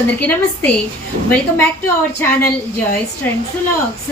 అందరికీ నమస్తే. Welcome back to our channel joy's trends vlogs.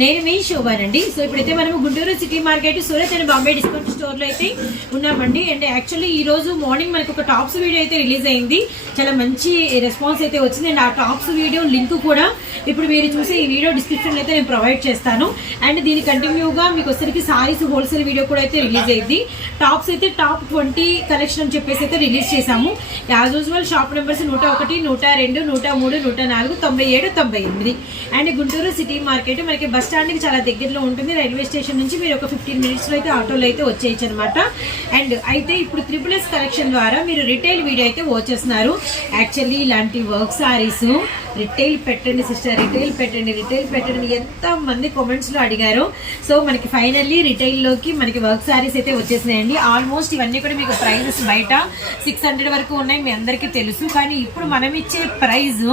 నేను మీ శోభానండి. సో ఇప్పుడైతే మనము Guntur city market, Surat and Bombay discount స్టోర్లో అయితే ఉన్నామండి. అండ్ యాక్చువల్లీ ఈ రోజు మార్నింగ్ మనకు ఒక టాప్స్ వీడియో అయితే రిలీజ్ అయింది. చాలా మంచి రెస్పాన్స్ అయితే వచ్చింది. అండ్ ఆ టాప్స్ వీడియో లింక్ కూడా ఇప్పుడు మీరు చూసే ఈ వీడియో డిస్క్రిప్షన్లో అయితే నేను ప్రొవైడ్ చేస్తాను. అండ్ దీని కంటిన్యూగా మీకు వచ్చరికి సారీస్ హోల్సేల్ వీడియో కూడా అయితే రిలీజ్ అయింది. టాప్స్ అయితే టాప్ 20 కలెక్షన్ అని చెప్పేసి అయితే రిలీజ్ చేశాము. As usual shop numbers 101, 102, 103, 104, 97, 98. And Guntur city market మనకి బస్ స్టాండ్కి చాలా దగ్గరలో ఉంటుంది. రైల్వే స్టేషన్ నుంచి మీరు ఒక 15 మినిట్స్లో అయితే ఆటోలో అయితే వచ్చేయచ్చు అనమాట. అండ్ అయితే ఇప్పుడు SSS కలెక్షన్ ద్వారా మీరు రిటైల్ వీడియో అయితే వచ్చేస్తున్నారు. యాక్చువల్లీ ఇలాంటి వర్క్ సారీస్ రిటైల్ పెట్టండి సిస్టర్, రిటైల్ పెట్టండి ఎంత మంది కామెంట్స్లో అడిగారు. సో మనకి ఫైనల్లీ రిటైల్లోకి మనకి వర్క్ సారీస్ అయితే వచ్చేసినాయండి. ఆల్మోస్ట్ ఇవన్నీ కూడా మీకు ప్రైజెస్ బయట 600 వరకు ఉన్నాయి, మీ అందరికీ తెలుసు. కానీ ఇప్పుడు మనం ఇచ్చే ప్రైజ్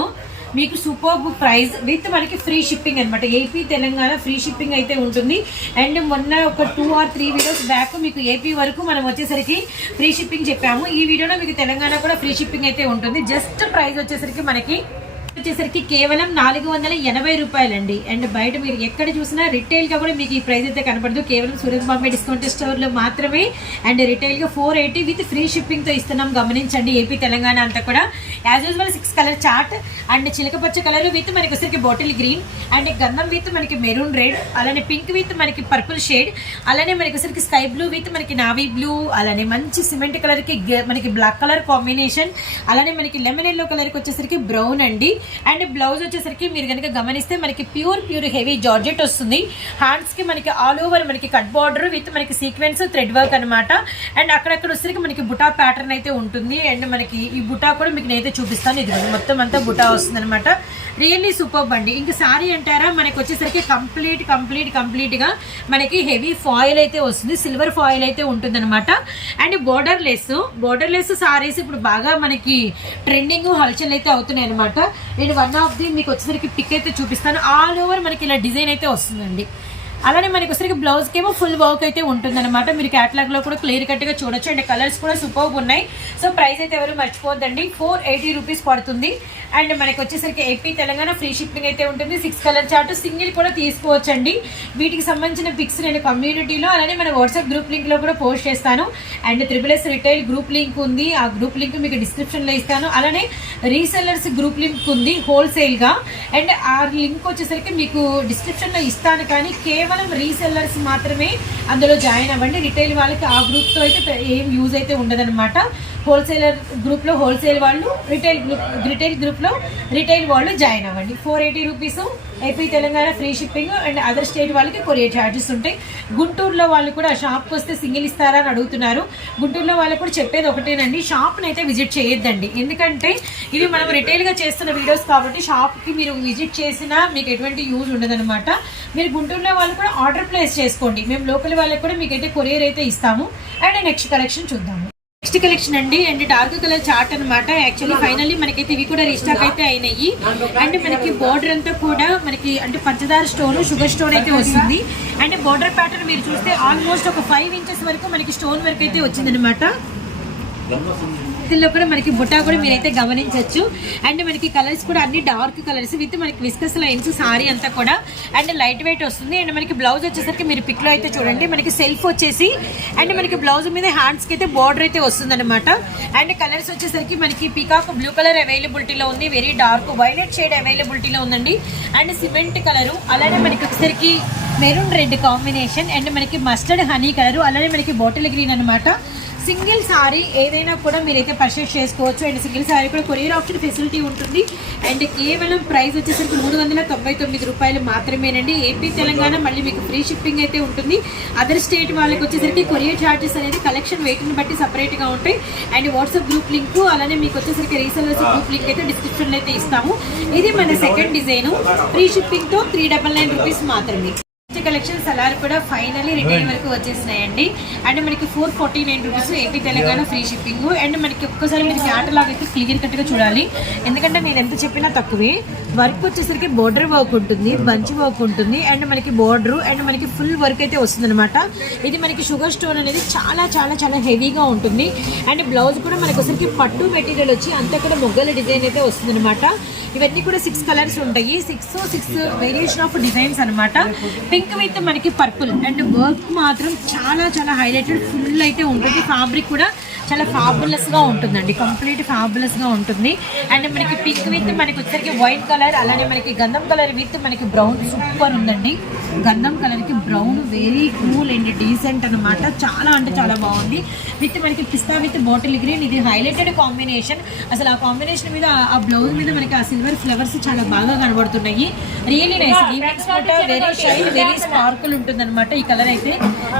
మీకు సూపర్ ప్రైస్ విత్ మనకి ఫ్రీ షిప్పింగ్ అనమాట. ఏపీ తెలంగాణ ఫ్రీ షిప్పింగ్ అయితే ఉంటుంది. అండ్ మొన్న ఒక 2 or 3 వీడియోస్ బ్యాక్ మీకు ఏపీ వరకు మనం వచ్చేసరికి ఫ్రీ షిప్పింగ్ చెప్పాము. ఈ వీడియోలో మీకు తెలంగాణ కూడా ఫ్రీ షిప్పింగ్ అయితే ఉంటుంది. జస్ట్ ప్రైస్ వచ్చేసరికి మనకి కేవలం 480 రూపాయలండి. అండ్ బయట మీరు ఎక్కడ చూసినా రిటైల్ గా కూడా మీకు ఈ ప్రైస్ అయితే కనపడదు. కేవలం సూరత్ బాంబే డిస్కౌంట్ స్టోర్ లో మాత్రమే. అండ్ రిటైల్ గా 480 విత్ ఫ్రీ షిప్పింగ్ తో ఇస్తున్నాం. గమనించండి, ఏపీ తెలంగాణ అంతా కూడా. As usual 6 colour chart and చిలకపచ్చ కలర్ విత్ మనకి వచ్చరికి బాటిల్ గ్రీన్ అండ్ గంధం విత్ మనకి మెరూన్ రెడ్, అలానే పింక్ విత్ మనకి పర్పుల్ షేడ్, అలానే మనకి వచ్చరికి స్కై బ్లూ విత్ మనకి నావీ బ్లూ, అలానే మంచి సిమెంట్ కలర్ కి మనకి బ్లాక్ కలర్ కాంబినేషన్, అలానే మనకి లెమన్ ఎల్లో కలర్ కి వచ్చేసరికి బ్రౌన్ అండి. అండ్ బ్లౌజ్ వచ్చేసరికి మీరు కనుక గమనిస్తే మనకి ప్యూర్ హెవీ జార్జెట్ వస్తుంది. హ్యాండ్స్ కి మనకి ఆల్ ఓవర్ మనకి కట్ బార్డర్ విత్ మనకి సీక్వెన్స్ థ్రెడ్ వర్క్ అనమాట. అండ్ అక్కడక్కడ వచ్చేసరికి మనకి బుటా ప్యాటర్న్ అయితే ఉంటుంది. అండ్ మనకి ఈ బుటా కూడా మీకు నేనైతే చూపిస్తాను. ఇది మొత్తం అంతా బుటా వస్తుంది అనమాట. రియల్లీ సూపర్ అండి. ఇంకా సారీ అంటారా, మనకి వచ్చేసరికి కంప్లీట్ గా మనకి హెవీ ఫాయిల్ అయితే వస్తుంది. సిల్వర్ ఫాయిల్ అయితే ఉంటుంది అనమాట. అండ్ బోర్డర్ లెస్ సారీస్ ఇప్పుడు బాగా మనకి ట్రెండింగ్ హల్చల్ అయితే అవుతున్నాయి అనమాట. నేను వన్ ఆఫ్ ది మీకు వచ్చేసరికి పిక్ అయితే చూపిస్తాను. ఆల్ ఓవర్ మనకి ఇలా డిజైన్ అయితే వస్తుందండి. అలానే మనకి వచ్చేసరికి బ్లౌజ్కి ఏమో ఫుల్ వర్క్ అయితే ఉంటుందన్నమాట. మీరు క్యాటలాగ్ లో కూడా క్లియర్ కట్ గా చూడొచ్చు. అండ్ కలర్స్ కూడా సూపర్ ఉన్నాయి. సో ప్రైస్ అయితే ఎవరు మర్చిపోద్దండి, 480 రూపీస్ పడుతుంది. అండ్ మనకి వచ్చేసరికి ఏపీ తెలంగాణ ఫ్రీ షిప్పింగ్ అయితే ఉంటుంది. 6 కలర్ చార్ట్ సింగిల్ కూడా తీసుకోవచ్చండి. వీటికి సంబంధించిన పిక్స్ నేను కమ్యూనిటీలో అలానే మన వాట్సాప్ గ్రూప్ లింక్ లో కూడా పోస్ట్ చేస్తాను. And SSS retail group link ఉంది, ఆ గ్రూప్ లింక్ మీకు డిస్క్రిప్షన్ లో ఇస్తాను. అలానే రీసెల్లర్స్ గ్రూప్ లింక్ ఉంది హోల్సేల్ గా. అండ్ ఆ లింక్ వచ్చేసరికి మీకు డిస్క్రిప్షన్ లో ఇస్తాను. కానీ కేవలం రీసెల్లర్స్ మాత్రమే అందులో జాయిన్ అవ్వండి. రిటైల్ వాళ్ళకి ఆ గ్రూప్ తో అయితే ఏం యూజ్ అయితే ఉండదన్నమాట. హోల్సేలర్ గ్రూప్ లో హోల్సేల్ వాళ్ళు, రిటైల్ గ్రూప్ లో రిటైల్ వాళ్ళు జాయిన్ అవ్వండి. 480 rupees AP Telangana free shipping. And other state వాళ్ళకి కొరియర్ ఛార్జెస్ ఉంటాయి. గుంటూరులో వాళ్ళు కూడా షాప్కి వస్తే సింగిల్ ఇస్తారా అని అడుగుతున్నారు. గుంటూరులో వాళ్ళకి కూడా చెప్పేది ఒకటేనండి, షాప్ని అయితే విజిట్ చేయొద్దండి. ఎందుకంటే ఇవి మనం రిటైల్గా చేస్తున్న వీడియోస్ కాబట్టి షాప్కి మీరు విజిట్ చేసినా మీకు ఎటువంటి యూజ్ ఉండదన్నమాట. మీరు గుంటూరులో వాళ్ళు కూడా ఆర్డర్ ప్లేస్ చేసుకోండి. మేము లోకల్ వాళ్ళకి కూడా మీకైతే కొరియర్ అయితే ఇస్తాము. అండ్ నెక్స్ట్ కలెక్షన్ చూద్దాము. నెక్స్ట్ కలెక్షన్ అండి. అండ్ డార్క్ కలర్ చార్ట్ అనమాట. యాక్చువల్లీ ఫైనల్లీ మనకైతే ఇవి కూడా రీస్టాక్ అయితే అయినాయి. అండ్ మనకి బోర్డర్ అంతా కూడా మనకి అంటే పంచదార స్టోన్, షుగర్ స్టోన్ అయితే వస్తుంది. అండ్ బోర్డర్ ప్యాటర్న్ మీరు చూస్తే ఆల్మోస్ట్ ఒక 5 ఇంచెస్ వరకు మనకి స్టోన్ వర్క్ అయితే వచ్చిందనమాట. ఇందులో కూడా మనకి బుట్టా కూడా మీరైతే గమనించవచ్చు. అండ్ మనకి కలర్స్ కూడా అన్ని డార్క్ కలర్స్ విత్ మనకి విస్కస్ లైన్స్ సారీ అంతా కూడా. అండ్ లైట్ వెయిట్ వస్తుంది. అండ్ మనకి బ్లౌజ్ వచ్చేసరికి మీరు పిక్ లో అయితే చూడండి, మనకి సెల్ఫ్ వచ్చేసి అండ్ మనకి బ్లౌజ్ మీద హ్యాండ్స్ కి అయితే బార్డర్ అయితే వస్తుంది అనమాట. అండ్ కలర్స్ వచ్చేసరికి మనకి పీకాక్ బ్లూ కలర్ అవైలబిలిటీలో ఉంది, వెరీ డార్క్ వైలెట్ షేడ్ అవైలబిలిటీలో ఉందండి. అండ్ సిమెంట్ కలరు, అలానే మనకి వచ్చేసరికి మెరూన్ రెడ్ కాంబినేషన్, అండ్ మనకి మస్టర్డ్ హనీ కలరు, అలానే మనకి బాటిల్ గ్రీన్ అనమాట. సింగిల్ సారీ ఏదైనా కూడా మీరైతే పర్చేస్ చేసుకోవచ్చు. అండ్ సింగిల్ సారీ కూడా కొరియర్ ఆప్షన్ ఫెసిలిటీ ఉంటుంది. అండ్ కేవలం ప్రైస్ వచ్చేసరికి 399 రూపాయలు మాత్రమేనండి. ఏపీ తెలంగాణ మళ్ళీ మీకు ఫ్రీ షిప్పింగ్ అయితే ఉంటుంది. అదర్ స్టేట్ వాళ్ళకి వచ్చేసరికి కొరియర్ ఛార్జెస్ అనేది కలెక్షన్ వెయిట్ని బట్టి సపరేట్గా ఉంటాయి. అండ్ వాట్సాప్ గ్రూప్ లింక్ అలానే మీకు వచ్చేసరికి రీసెల్లర్స్ గ్రూప్ లింక్ అయితే డిస్క్రిప్షన్లో అయితే ఇస్తాము. ఇది మన సెకండ్ డిజైన్. ఫ్రీ షిప్పింగ్తో 399 రూపీస్ మాత్రమే. కలెక్షన్స్ అలాగే కూడా ఫైనల్లీ రిటైల్ వరకు వచ్చేసినాయండి. అండ్ మనకి 449 rupees AP Telangana free shipping. And మనకి ఒక్కసారి మీరు క్యాటలాగ్ అయితే క్లియర్ కట్గా చూడాలి, ఎందుకంటే నేను ఎంత చెప్పినా తక్కువే. వర్క్ వచ్చేసరికి బోర్డర్ వర్క్ ఉంటుంది, బంచ్ వర్క్ ఉంటుంది, అండ్ మనకి బోర్డర్ అండ్ మనకి ఫుల్ వర్క్ అయితే వస్తుంది అనమాట. ఇది మనకి షుగర్ స్టోన్ అనేది చాలా చాలా చాలా హెవీగా ఉంటుంది. అండ్ బ్లౌజ్ కూడా మనకి వచ్చరికి పట్టు మెటీరియల్ వచ్చి అంతా కూడా మొగ్గల డిజైన్ అయితే వస్తుంది అనమాట. ఇవన్నీ కూడా 6 కలర్స్ ఉంటాయి, 6 వేరియేషన్ ఆఫ్ డిజైన్స్ అనమాట. పింక్ విత్ మనకి పర్పుల్ అండ్ వర్క్ మాత్రం చాలా చాలా హైలైటెడ్ ఫుల్ అయితే ఉంటుంది. ఫ్యాబ్రిక్ కూడా చాలా ఫ్యాబులస్గా ఉంటుందండి, కంప్లీట్ ఫ్యాబులస్గా ఉంటుంది. అండ్ మనకి పింక్ విత్ మనకి వచ్చరికి వైట్ కలర్, అలానే మనకి గంధం కలర్ విత్ మనకి బ్రౌన్ సూపర్ ఉందండి. గంధం కలర్కి brown very cool and decent అనమాట, చాలా అంటే చాలా బాగుంది. విత్ మనకి పిస్తా విత్ బాటిల్ గ్రీన్, ఇది హైలైటెడ్ కాంబినేషన్. అసలు ఆ కాంబినేషన్ మీద ఆ బ్లౌజ్ మీద మనకి ఆ సిల్వర్ ఫ్లవర్స్ చాలా బాగా కనబడుతున్నాయి. Really nice. ఈవినింగ్స్ పూట వెరీ షైన్ వెరీ స్పార్కుల్ ఉంటుంది అనమాట ఈ కలర్ అయితే.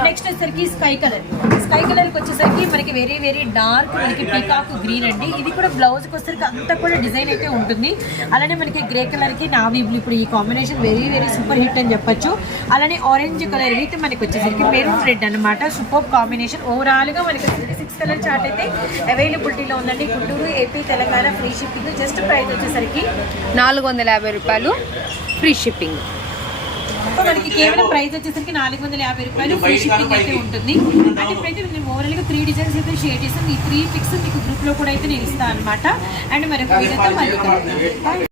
నెక్స్ట్ వచ్చేసరికి స్కై కలర్. స్కై కలర్కి వచ్చేసరికి మనకి వెరీ వెరీ డార్క్ మనకి పీకాక్ గ్రీన్ అండి. ఇది కూడా బ్లౌజ్కి వచ్చేసరికి అంతా కూడా డిజైన్ అయితే ఉంటుంది. అలానే మనకి గ్రే కలర్కి నావీ బ్లూ, ఇప్పుడు ఈ combination very very super hit అని చెప్పొచ్చు. అలానే ఆరెంజ్ కలర్ అయితే మనకి వచ్చేసరికి మెరూన్ రెడ్ అనమాట, సూపర్ కాంబినేషన్. ఓవరాల్గా మనకి 6 కలర్ చార్ట్ అయితే అవైలబిలిటీలో ఉందండి. Guntur AP Telangana free shipping. Just price వచ్చేసరికి 450 రూపాయలు ఫ్రీ షిప్పింగ్. మనకి కేవలం ప్రైస్ వచ్చేసరికి 450 రూపాయలు ఫ్రీ షిప్పింగ్ అయితే ఉంటుంది. అంటే ఇప్పుడైతే నేను ఓవరాల్గా 3 డిజైన్స్ అయితే షేర్ చేస్తాను. ఈ 3 పిక్స్ మీకు గ్రూప్లో కూడా అయితే నేను ఇస్తాను అనమాట. అండ్ మరొక వీడియోతో మళ్ళీ